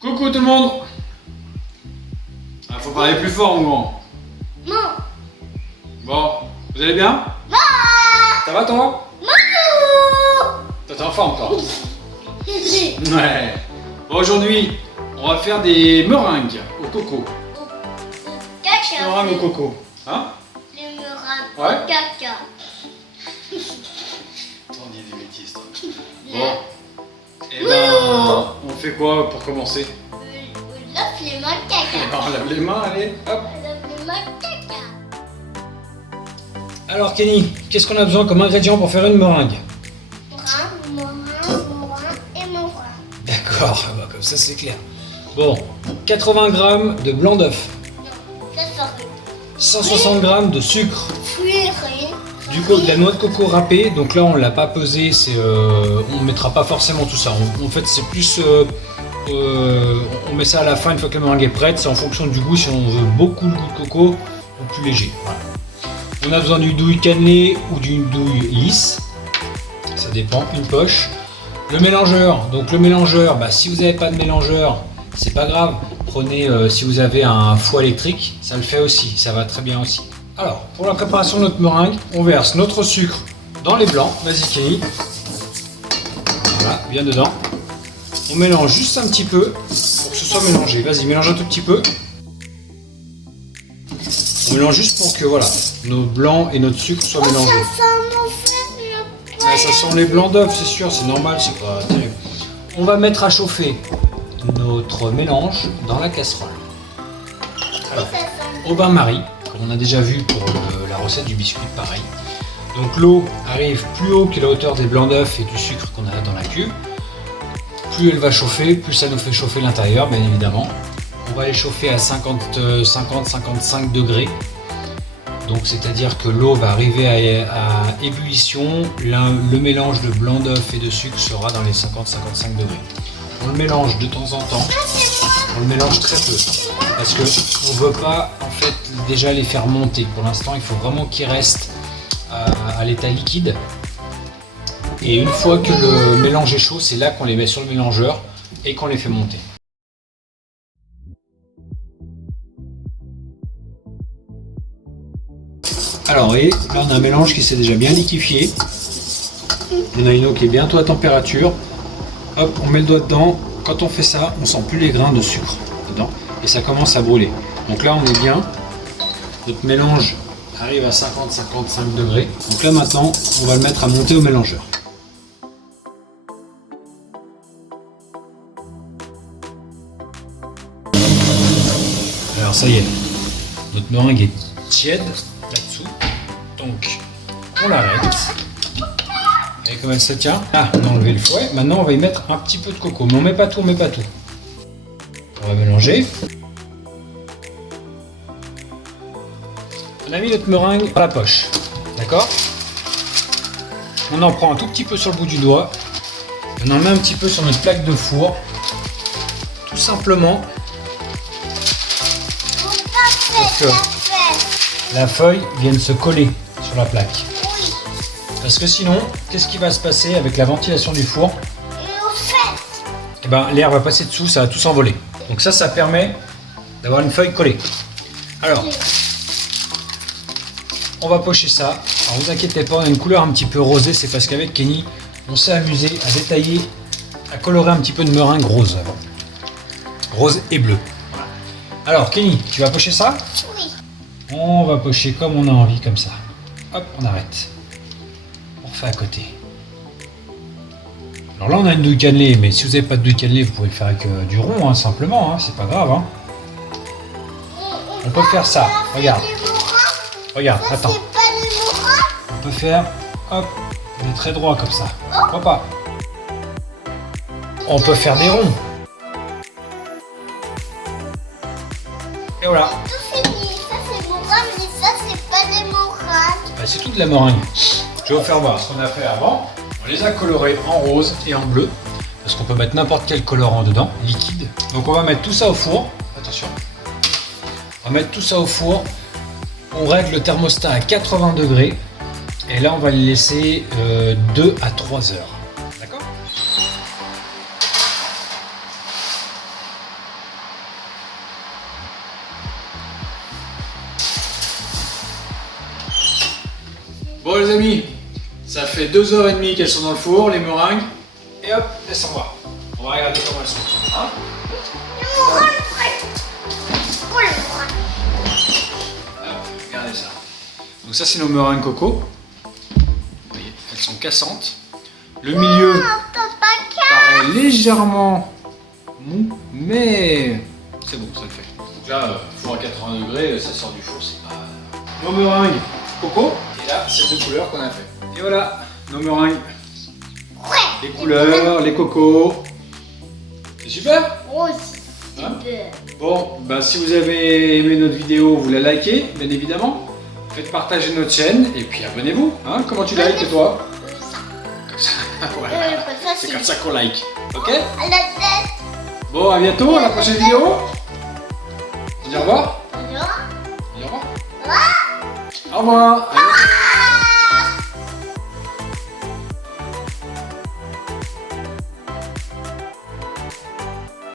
Coucou tout le monde. Faut parler plus fort mon grand. Non. Bon, vous allez bien? Non. Ça va toi? Non. T'es en forme toi? Ouais. Bon, aujourd'hui, on va faire des meringues au coco. Caca. Meringues au coco. Hein? Les meringues Ouais. au caca. On dit des bêtises toi. Le- Bon. Et ben, on fait quoi pour commencer? Lave les mains caca. On lave les mains, allez, hop. Lave les mains caca. Alors Kenny, qu'est-ce qu'on a besoin comme ingrédient pour faire une meringue? Morin et morin. D'accord, bah, comme ça c'est clair. Bon, 80 g de blanc d'œuf, Non, ça sort 160 g de sucre, fruits. de la noix de coco râpée. Donc là on l'a pas pesé, on mettra pas forcément tout ça. En fait c'est plus, on met ça à la fin une fois que la meringue est prête. C'est en fonction du goût, si on veut beaucoup de goût de coco ou plus léger. Voilà. On a besoin d'une douille cannelée ou d'une douille lisse, ça dépend, une poche. Le mélangeur, bah, si vous n'avez pas de mélangeur, c'est pas grave. Prenez, si vous avez un four électrique, ça le fait aussi, ça va très bien aussi. Alors, pour la préparation de notre meringue, on verse notre sucre dans les blancs. Vas-y Kenny. Voilà, bien dedans. On mélange juste un petit peu pour que ce soit mélangé. Vas-y, mélange un tout petit peu. On mélange juste pour que voilà, nos blancs et notre sucre soient mélangés. Ça sent mon frère. Ah, ça sent les blancs d'œufs, c'est sûr, c'est normal, c'est pas terrible. On va mettre à chauffer notre mélange dans la casserole. Alors, au bain-marie, comme on a déjà vu pour la recette du biscuit, pareil. Donc l'eau arrive plus haut que la hauteur des blancs d'œufs et du sucre qu'on a dans la cuve. Plus elle va chauffer, plus ça nous fait chauffer l'intérieur, bien évidemment. On va les chauffer à 50-55 degrés. Donc c'est-à-dire que l'eau va arriver à ébullition. Le mélange de blanc d'œuf et de sucre sera dans les 50-55 degrés. On le mélange de temps en temps. On le mélange très peu. Parce que on ne veut pas en fait déjà les faire monter. Pour l'instant, il faut vraiment qu'ils restent à l'état liquide. Et une fois que le mélange est chaud, c'est là qu'on les met sur le mélangeur et qu'on les fait monter. Alors, vous voyez, là on a un mélange qui s'est déjà bien liquéfié. On a une eau qui est bientôt à température. Hop, on met le doigt dedans. Quand on fait ça, on sent plus les grains de sucre dedans et ça commence à brûler. Donc là, on est bien. Notre mélange arrive à 50-55 degrés. Donc là maintenant, on va le mettre à monter au mélangeur. Alors ça y est, notre meringue est tiède là-dessous, donc on l'arrête. Et comme elle se tient, ah, on a enlevé le fouet. Maintenant on va y mettre un petit peu de coco, mais on met pas tout, On va mélanger. On a mis notre meringue dans la poche, d'accord? On en prend un tout petit peu sur le bout du doigt. On en met un petit peu sur notre plaque de four, tout simplement. Que la feuille vienne se coller sur la plaque. Oui. Parce que sinon, qu'est-ce qui va se passer avec la ventilation du four? Et au fait. Eh ben, l'air va passer dessous, ça va tout s'envoler. Donc ça permet d'avoir une feuille collée. Alors, on va pocher ça. Alors vous inquiétez pas, on a une couleur un petit peu rosée, c'est parce qu'avec Kenny, on s'est amusé à détailler, à colorer un petit peu de meringue rose avant. Rose et bleu. Alors Kenny, tu vas pocher ça? Oui. On va pocher comme on a envie, comme ça. Hop, on arrête. On refait à côté. Alors là, on a une douille cannelée, mais si vous n'avez pas de douille cannelée, vous pouvez le faire avec du rond, hein, simplement, hein, c'est pas grave. Hein. On peut faire ça, regarde. Regarde, attends. C'est pas les morins. On peut faire, hop, des traits droits comme ça. Pourquoi pas? On peut faire des ronds. Et voilà. Tout fini. Ça c'est morin, mais ça c'est pas les morins. Bah, c'est tout de la meringue. Je vais vous faire voir ce qu'on a fait avant. On les a colorés en rose et en bleu. Parce qu'on peut mettre n'importe quel colorant dedans, liquide. Donc on va mettre tout ça au four. Attention. On va mettre tout ça au four. On règle le thermostat à 80 degrés. Et là on va les laisser 2 à 3 heures. D'accord? Bon les amis, ça fait 2h30 qu'elles sont dans le four, les meringues. Et hop, descends-moi. On va regarder comment elles sont. Hein? Hop, regardez ça. Donc ça c'est nos meringues coco. Vous voyez, elles sont cassantes. Le milieu paraît légèrement mou, mais c'est bon, ça le fait. Donc là, four à 80 degrés, ça sort du four, c'est pas... Nos meringues coco, et là, c'est deux couleurs qu'on a fait. Et voilà, nos meringues. Les couleurs, les cocos. C'est super? Oh, Hein? super. Bon, bah, si vous avez aimé notre vidéo, vous la likez, bien évidemment. Faites partager notre chaîne et puis abonnez-vous. Hein? Comment tu likes toi? Comme ça. Voilà. C'est comme ça qu'on like. Ok? À la tête. Bon, à bientôt, à la prochaine vidéo. Dis au revoir. Alors, Dis au revoir. voilà. Au revoir. Allez.